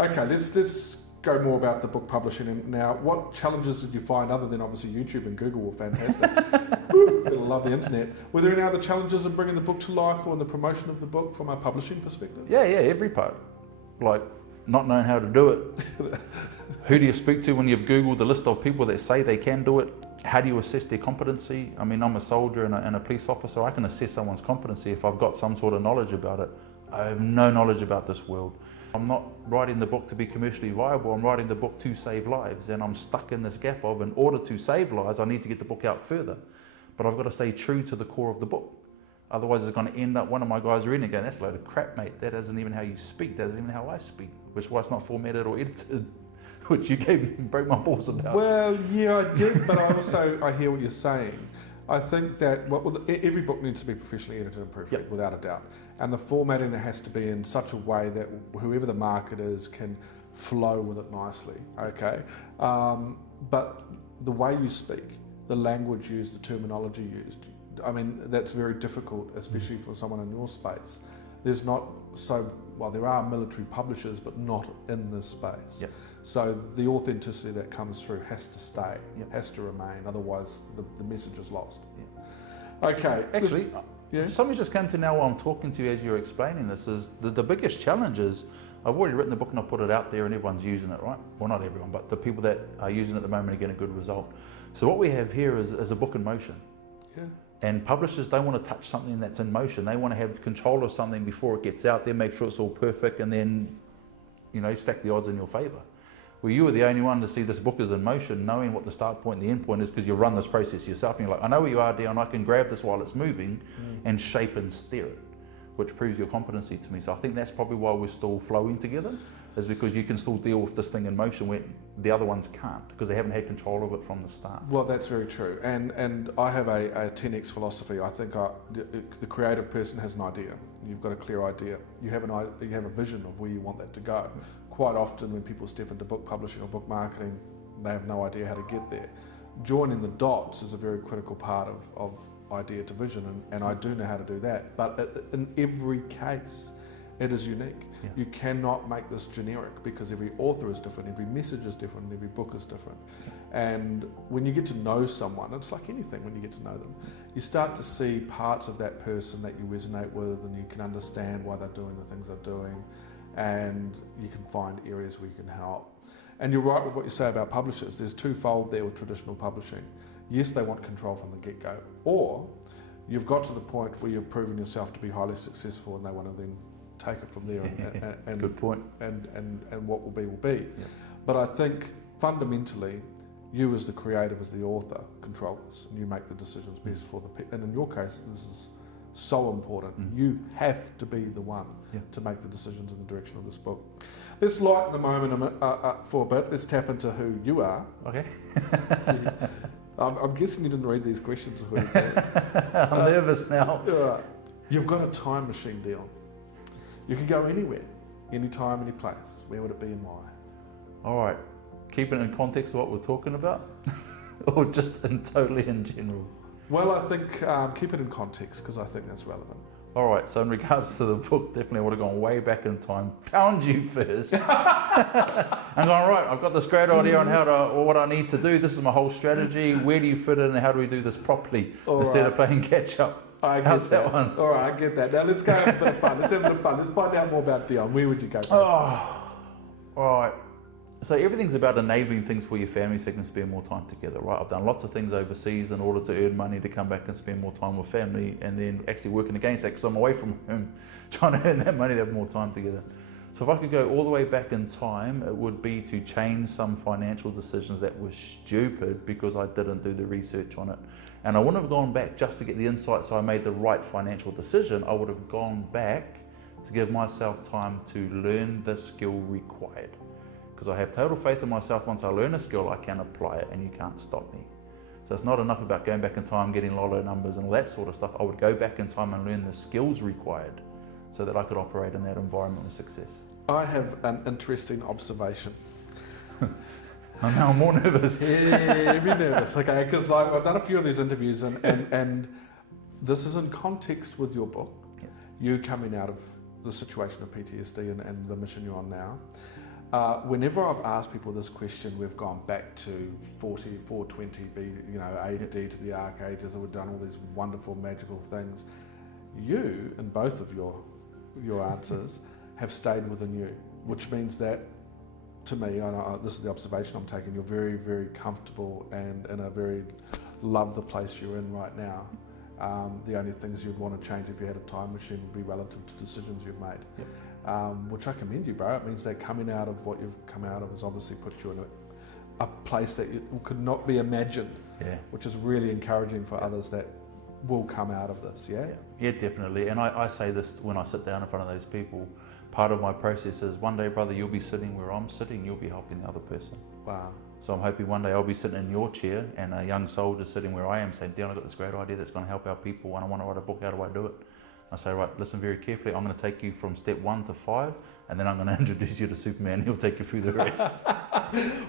Okay, let's go more about the book publishing now. What challenges did you find, other than obviously YouTube and Google were fantastic? Woo, I love the internet. Were there any other challenges in bringing the book to life or in the promotion of the book from a publishing perspective? Yeah, every part. Like not knowing how to do it. Who do you speak to when you've Googled the list of people that say they can do it? How do you assess their competency? I mean, I'm a soldier and a police officer. I can assess someone's competency if I've got some sort of knowledge about it. I have no knowledge about this world. I'm not writing the book to be commercially viable, I'm writing the book to save lives, and I'm stuck in this gap of, in order to save lives, I need to get the book out further. But I've got to stay true to the core of the book. Otherwise it's going to end up, one of my guys reading it going, that's a load of crap, mate. That isn't even how you speak, that isn't even how I speak. Which is why it's not formatted or edited, which you broke my balls about. Well, yeah, I did, but I hear what you're saying. I think that every book needs to be professionally edited and proofread, without a doubt. And the formatting has to be in such a way that whoever the market is can flow with it nicely, okay? But the way you speak, the language used, the terminology used, I mean, that's very difficult, especially for someone in your space. There's not well, there are military publishers, but not in this space. Yep. So the authenticity that comes through has to stay, has to remain, otherwise the message is lost. Yeah. Okay. Actually, something just came to now while I'm talking to you as you're explaining this, is the biggest challenge is, I've already written the book and I've put it out there and everyone's using it, right? Well, not everyone, but the people that are using it at the moment are getting a good result. So what we have here is a book in motion. Yeah. And publishers don't want to touch something that's in motion. They want to have control of something before it gets out there, make sure it's all perfect, and then, stack the odds in your favour. Well, you were the only one to see this book is in motion, knowing what the start point and the end point is, because you run this process yourself. And you're like, I know where you are, Dion, I can grab this while it's moving and shape and steer it, which proves your competency to me. So I think that's probably why we're still flowing together, is because you can still deal with this thing in motion where the other ones can't, because they haven't had control of it from the start. Well, that's very true. And I have a 10x philosophy. I think the creative person has an idea. You've got a clear idea. You have a vision of where you want that to go. Quite often when people step into book publishing or book marketing, they have no idea how to get there. Joining the dots is a very critical part of idea to vision, and I do know how to do that. But in every case, it is unique. Yeah. You cannot make this generic, because every author is different, every message is different, every book is different. And when you get to know someone, it's like anything, when you get to know them, you start to see parts of that person that you resonate with, and you can understand why they're doing the things they're doing, and you can find areas where you can help. And you're right with what you say about publishers. There's twofold there with traditional publishing. Yes, they want control from the get-go, or you've got to the point where you've proven yourself to be highly successful and they want to then take it from there and good point. And what will be will be. Yeah. But I think fundamentally, you as the creative, as the author, control this, and you make the decisions best for the people. And in your case, this is so important. You have to be the one to make the decisions in the direction of this book. Let's lighten the moment for a bit. Let's tap into who you are. Okay. I'm guessing you didn't read these questions. I'm nervous now. You've got a time machine, Dion. You can go anywhere, anytime, any place. Where would it be and why? All right. Keeping it in context of what we're talking about, or just totally in general? Well, I think keep it in context, because I think that's relevant. All right, so in regards to the book, definitely I would have gone way back in time, found you first, and gone, right, I've got this great idea on what I need to do. This is my whole strategy. Where do you fit in, and how do we do this properly instead of playing catch up? How's that one? All right, I get that. Now let's go have a bit of fun. Let's have a bit of fun. Let's find out more about Dion. Where would you go? Oh, all right. So everything's about enabling things for your family so you can spend more time together, right? I've done lots of things overseas in order to earn money to come back and spend more time with family, and then actually working against that because I'm away from home trying to earn that money to have more time together. So if I could go all the way back in time, it would be to change some financial decisions that were stupid because I didn't do the research on it. And I wouldn't have gone back just to get the insight so I made the right financial decision. I would have gone back to give myself time to learn the skill required. Because I have total faith in myself. Once I learn a skill, I can apply it and you can't stop me. So it's not enough about going back in time, getting lotto numbers and all that sort of stuff. I would go back in time and learn the skills required so that I could operate in that environment with success. I have an interesting observation. I'm now more nervous. Yeah, be nervous, okay? Because I've done a few of these interviews, and this is in context with your book. You coming out of the situation of PTSD and the mission you're on now. Whenever I've asked people this question, we've gone back to 40, 420, AD to the Arc Ages, and we've done all these wonderful magical things. You, in both of your answers, have stayed within you, which means that, to me, this is the observation I'm taking, you're very, very comfortable and in a very love the place you're in right now. The only things you'd want to change if you had a time machine would be relative to decisions you've made. Yep. Which I commend you, bro. It means that coming out of what you've come out of has obviously put you in a place that could not be imagined, which is really encouraging for others that will come out of this, Yeah, definitely. And I say this when I sit down in front of those people. Part of my process is one day, brother, you'll be sitting where I'm sitting, you'll be helping the other person. Wow. So I'm hoping one day I'll be sitting in your chair and a young soldier sitting where I am saying, Dion, I've got this great idea that's going to help our people and I want to write a book, how do I do it? I say, right, listen very carefully, I'm going to take you from step 1 to 5 and then I'm going to introduce you to Superman, he'll take you through the rest.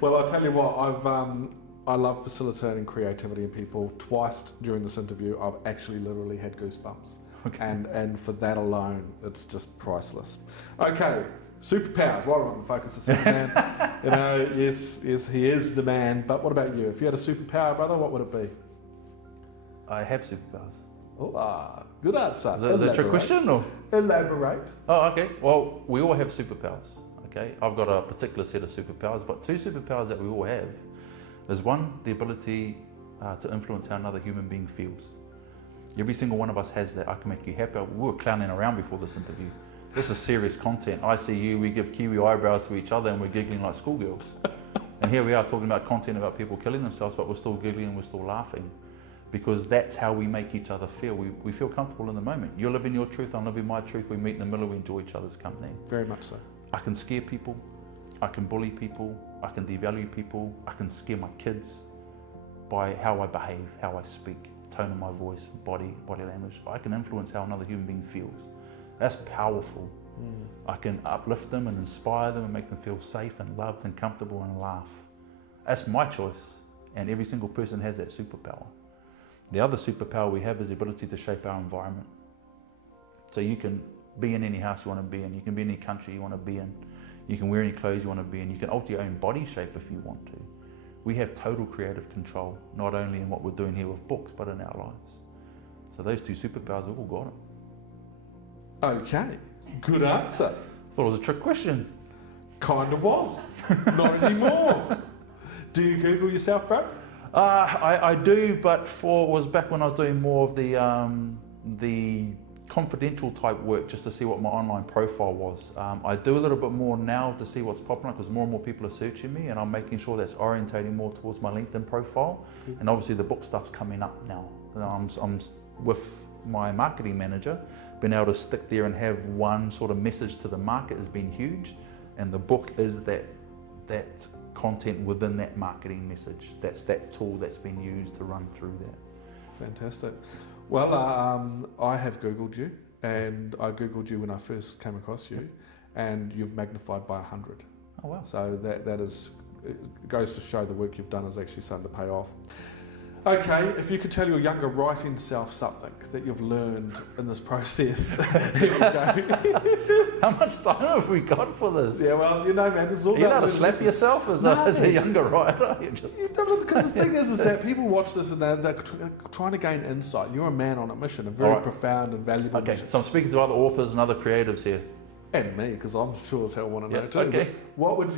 Well, I'll tell you what, I love facilitating creativity in people. Twice during this interview, I've actually literally had goosebumps. Okay. And for that alone, it's just priceless. Okay, superpowers. While we're on the focus of Superman, yes, he is the man. But what about you? If you had a superpower, brother, what would it be? I have superpowers. Oh, good answer. Is that a trick question? Or? Elaborate. Oh, okay. Well, we all have superpowers. Okay, I've got a particular set of superpowers, but 2 superpowers that we all have is one, the ability to influence how another human being feels. Every single one of us has that. I can make you happy. We were clowning around before this interview. This is serious content. I see you, we give Kiwi eyebrows to each other and we're giggling like schoolgirls. And here we are talking about content about people killing themselves, but we're still giggling and we're still laughing. Because that's how we make each other feel. We feel comfortable in the moment. You're living your truth, I'm living my truth. We meet in the middle, we enjoy each other's company. Very much so. I can scare people. I can bully people. I can devalue people. I can scare my kids by how I behave, how I speak, tone of my voice, body language. I can influence how another human being feels. That's powerful. I can uplift them and inspire them and make them feel safe and loved and comfortable and laugh. That's my choice, and every single person has that superpower. The other superpower we have is the ability to shape our environment. So you can be in any house you want to be in, you can be in any country you want to be in, you can wear any clothes you want to be in, you can alter your own body shape if you want to. We have total creative control, not only in what we're doing here with books, but in our lives. So those 2 superpowers, we've all got them. Okay, good answer. Thought it was a trick question. Kind of was. Not anymore. Do you Google yourself, bro? I do, but was back when I was doing more of the confidential type work just to see what my online profile was. I do a little bit more now to see what's popular because more and more people are searching me and I'm making sure that's orientating more towards my LinkedIn profile. And obviously the book stuff's coming up now. I'm with my marketing manager, being able to stick there and have one sort of message to the market has been huge, and the book is that content within that marketing message. That's that tool that's been used to run through that. Fantastic. Well, I have Googled you, and I Googled you when I first came across you, and you've magnified by 100. Oh wow. So that is, it goes to show the work you've done is actually starting to pay off. Okay, if you could tell your younger writing self something that you've learned in this process. Here we go. How much time have we got for this? Yeah, well, man, this is all You're about... not to slap yourself as a younger writer. Because the thing is that people watch this and they're trying to gain insight. You're a man on a mission, a very profound and valuable mission. So I'm speaking to other authors and other creatives here. And me, because I'm sure as hell want to know too. Okay. What would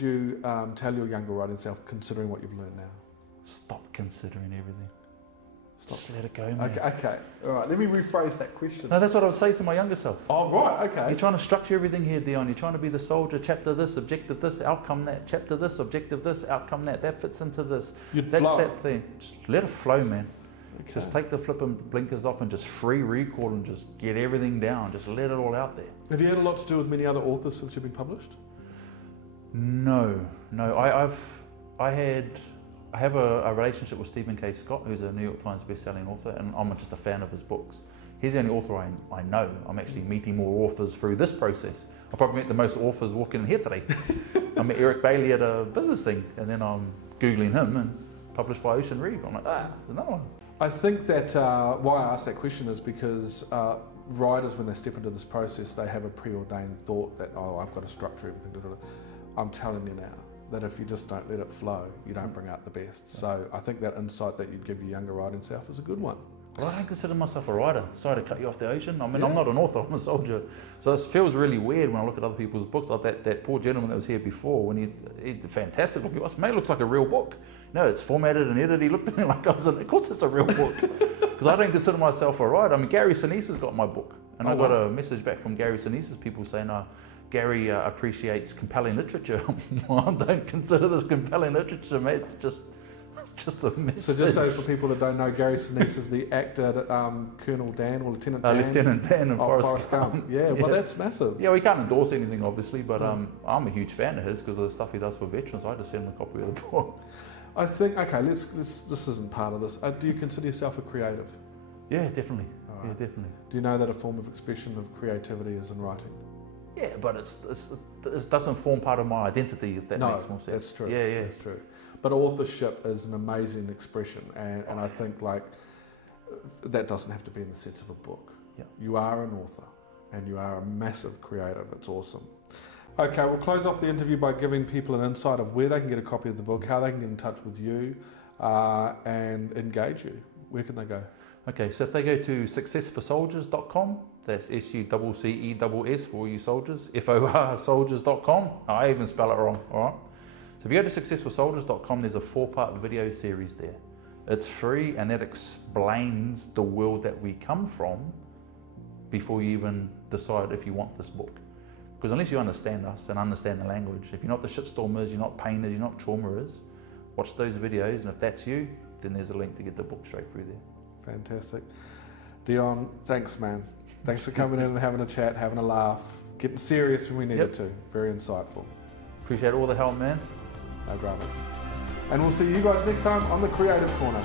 you tell your younger writing self, considering what you've learned now? Stop considering everything. Just let it go, man. Okay. All right. Let me rephrase that question. No, that's what I would say to my younger self. Oh, right. Okay. You're trying to structure everything here, Dion. You're trying to be the soldier. Chapter this, objective this, outcome that. Chapter this, objective this, outcome that. That fits into this. That's that thing. Just let it flow, man. Okay. Just take the flipping blinkers off and just free record and just get everything down. Just let it all out there. Have you had a lot to do with many other authors since you've been published? No. I have a relationship with Stephen K. Scott, who's a New York Times best-selling author, and I'm just a fan of his books. He's the only author I know. I'm actually meeting more authors through this process. I probably met the most authors walking in here today. I met Eric Bailey at a business thing, and then I'm Googling him and published by Ocean Reeve. I'm like, there's another one. I think that why I asked that question is because writers, when they step into this process, they have a preordained thought that, I've got to structure everything. I'm telling you now that if you just don't let it flow, you don't bring out the best. So I think that insight that you'd give your younger writing self is a good one. Well, I don't consider myself a writer. Sorry to cut you off the Ocean. I mean, Yeah. I'm not an author, I'm a soldier. So it feels really weird when I look at other people's books, like that poor gentleman that was here before, when he fantastic looking. It mate, looks like a real book. No, it's formatted and edited. He looked at me like I was, of course it's a real book. Because I don't consider myself a writer. I mean, Gary Sinisa's got my book. And I got a message back from Gary Sinisa's people saying, Gary appreciates compelling literature. Well, I don't consider this compelling literature, mate. It's just a message. So just so for people that don't know, Gary Sinise is the actor Colonel Dan or Lieutenant Dan. Lieutenant Dan in Forrest Gump. Yeah, well that's massive. Yeah, we can't endorse anything obviously, but I'm a huge fan of his because of the stuff he does for veterans. I just send him a copy of the book. I think, okay, this isn't part of this. Do you consider yourself a creative? Yeah, definitely. Right. Yeah, definitely. Do you know that a form of expression of creativity is in writing? Yeah, but it doesn't form part of my identity, if that makes more sense. That's true. Yeah. That's true. But authorship is an amazing expression, and I think like that doesn't have to be in the sense of a book. Yeah. You are an author, and you are a massive creative. It's awesome. Okay, we'll close off the interview by giving people an insight of where they can get a copy of the book, how they can get in touch with you, and engage you. Where can they go? Okay, so if they go to successforsoldiers.com, that's SUCCESS for all you soldiers, FOR soldiers.com. I even spell it wrong, all right? So if you go to successforsoldiers.com, there's a 4-part video series there. It's free and it explains the world that we come from before you even decide if you want this book. Because unless you understand us and understand the language, if you're not the shitstormers, you're not painters, you're not traumaers, watch those videos, and if that's you, then there's a link to get the book straight through there. Fantastic. Dion, thanks man. Thanks for coming in and having a chat, having a laugh, getting serious when we needed to. Very insightful. Appreciate all the help, man. No dramas. And we'll see you guys next time on the Creative Corner.